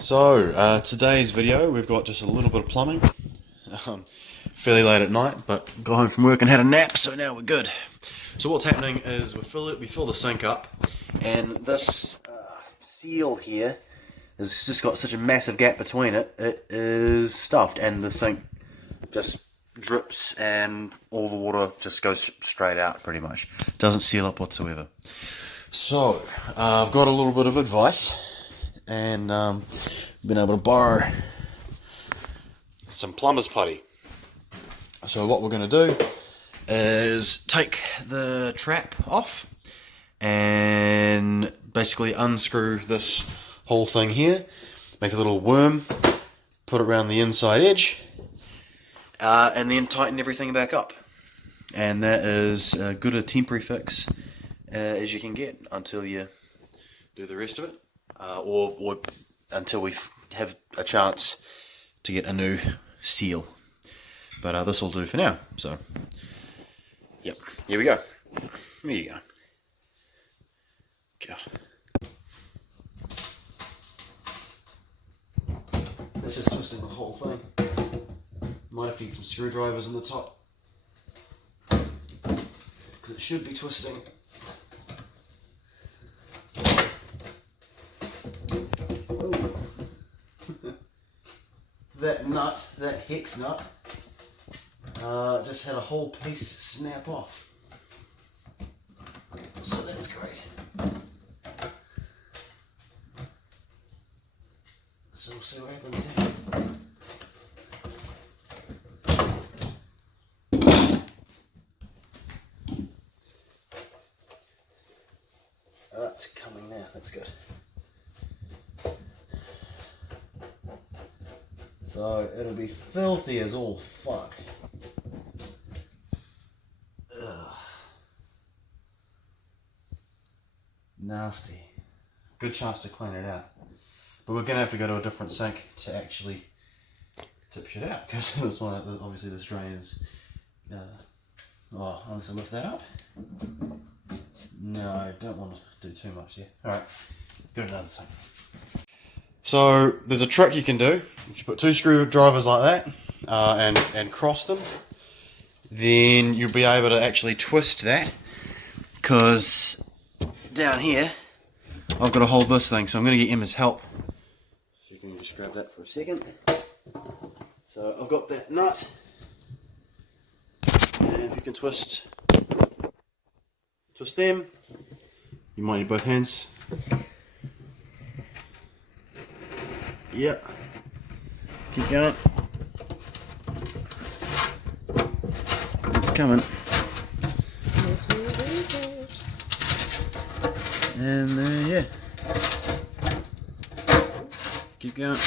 So, today's video, we've got just a little bit of plumbing. Um, Fairly late at night, but got home from work and had a nap, so now we're good. So what's happening is we fill the sink up, and this seal here has just got such a massive gap between it. It is stuffed, and the sink just drips, and all the water just goes straight out, pretty much. Doesn't seal up whatsoever. So, I've got a little bit of advice, and been able to borrow some plumber's putty. So what we're going to do is take the trap off and basically unscrew this whole thing here, make a little worm, put it around the inside edge, and then tighten everything back up. And that is as good a temporary fix as you can get until you do the rest of it, or until we have a chance to get a new seal. But this will do for now. So, yep, here we go. There you go. God. That's just twisting the whole thing. Might have to get some screwdrivers in the top, because it should be twisting. That nut, that hex nut, just had a whole piece snap off. So that's great. So we'll see what happens here. That's coming now, that's good. So it'll be filthy as all fuck. Ugh. Nasty. Good chance to clean it out. But we're going to have to go to a different sink to actually tip shit out, because this one, obviously this drain is... honestly, lift that up. No, I don't want to do too much there. Alright, go to another sink. So there's a trick you can do. If you put two screwdrivers like that and cross them, then you'll be able to actually twist that, because down here I've got to hold this thing, so I'm going to get Emma's help. If you can just grab that for a second. So I've got that nut, and if you can twist them, you might need both hands. Yep. Keep going. It's coming. And yeah. Keep going.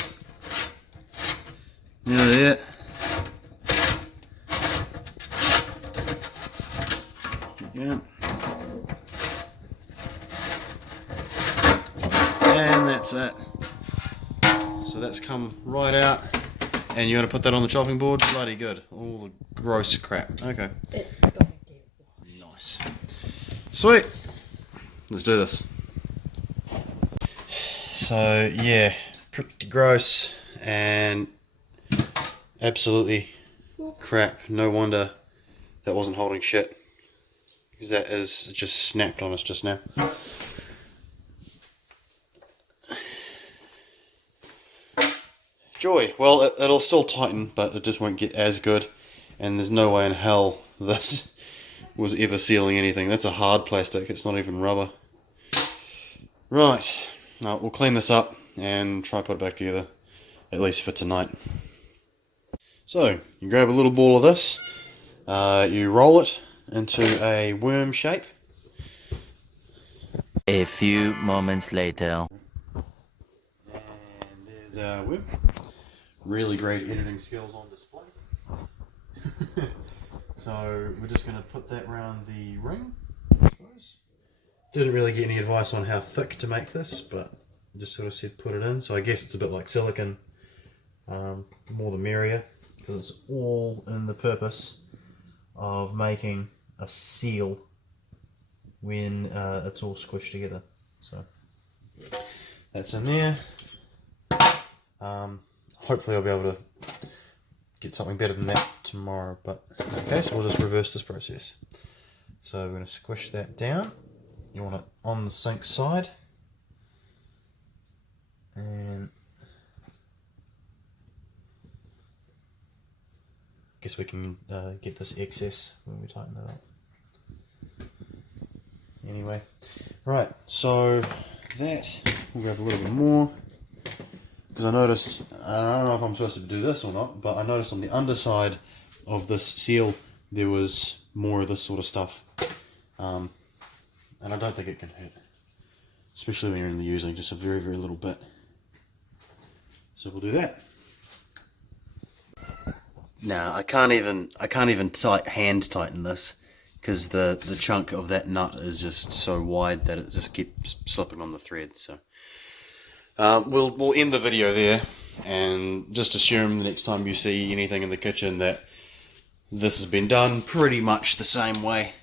Nearly there. Keep going. And that's it. So that's come right out, and you're going to put that on the chopping board. Bloody good. All the gross crap. Okay. It's gonna get Nice. Sweet. Let's do this. So yeah, pretty gross and absolutely crap. No wonder that wasn't holding shit, because that is just snapped on us just now. Joy. Well, it'll still tighten, but it just won't get as good, and there's no way in hell this was ever sealing anything. That's a hard plastic, it's not even rubber. Right, now we'll clean this up and try put it back together, at least for tonight. So, you grab a little ball of this, you roll it into a worm shape. A few moments later. And there's our worm. Really great editing skills on display. So we're just going to put that around the ring, I suppose. Didn't really get any advice on how thick to make this, but just sort of said put it in. So I guess it's a bit like silicone, more the merrier, because it's all in the purpose of making a seal when it's all squished together. So that's in there. Hopefully I'll be able to get something better than that tomorrow, but okay, so we'll just reverse this process. So we're going to squish that down. You want it on the sink side, and I guess we can get this excess when we tighten it up. Anyway, right, so that, we'll grab a little bit more, because I noticed, I don't know if I'm supposed to do this or not, but I noticed on the underside of this seal there was more of this sort of stuff, and I don't think it can hurt, especially when you're in the using just a very, very little bit. So we'll do that. Now I can't even hand tighten this, because the chunk of that nut is just so wide that it just keeps slipping on the thread. So we'll end the video there, and just assume the next time you see anything in the kitchen that this has been done pretty much the same way,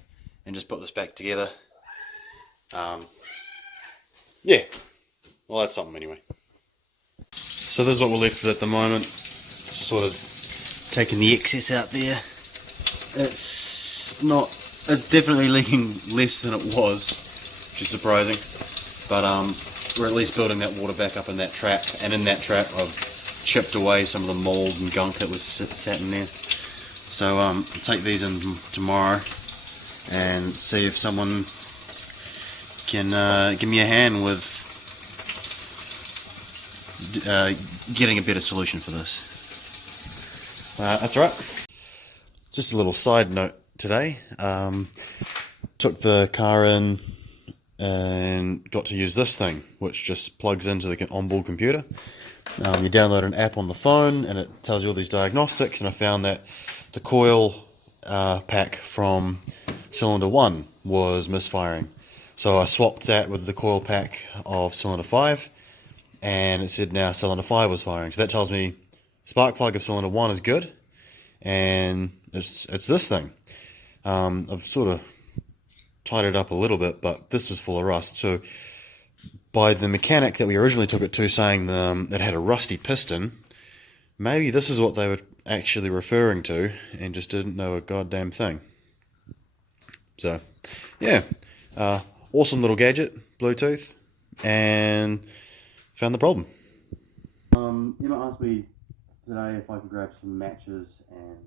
and just put this back together. Yeah, well, that's something anyway. So this is what we're left with at the moment. Sort of taking the excess out there. It's definitely leaking less than it was, which is surprising. But we're at least building that water back up in that trap, and in that trap I've chipped away some of the mold and gunk that was sat in there. So I'll take these in tomorrow and see if someone can give me a hand with getting a better solution for this. That's right. Just a little side note today. Took the car in and got to use this thing, which just plugs into the onboard computer. You download an app on the phone and it tells you all these diagnostics, and I found that the coil pack from cylinder 1 was misfiring. So I swapped that with the coil pack of cylinder 5, and it said now cylinder 5 was firing. So that tells me spark plug of cylinder 1 is good, and it's this thing. I've sort of tied it up a little bit, but this was full of rust. So by the mechanic that we originally took it to saying it had a rusty piston, maybe this is what they were actually referring to and just didn't know a goddamn thing. So yeah, awesome little gadget, Bluetooth, and found the problem. You might ask me today if I could grab some matches and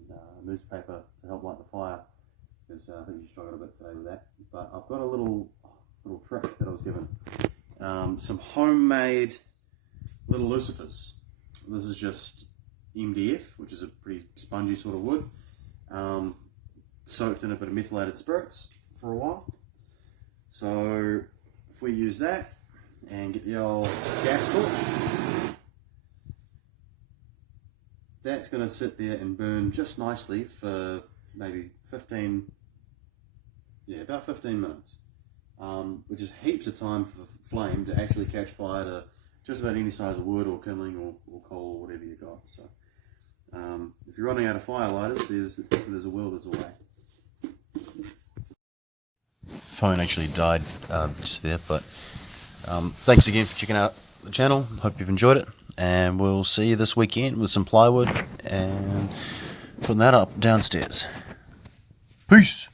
newspaper to help light the fire, because I think you struggled a bit today with that. But I've got a little trick that I was given. Some homemade little lucifers. This is just MDF, which is a pretty spongy sort of wood, soaked in a bit of methylated spirits for a while. So if we use that and get the old gas torch, that's going to sit there and burn just nicely for maybe about 15 minutes, which is heaps of time for flame to actually catch fire to just about any size of wood or kindling or coal or whatever you got. So if you're running out of fire lighters, there's a will, there's a way. Phone actually died just there, but thanks again for checking out the channel. Hope you've enjoyed it, and we'll see you this weekend with some plywood and putting that up downstairs. Peace.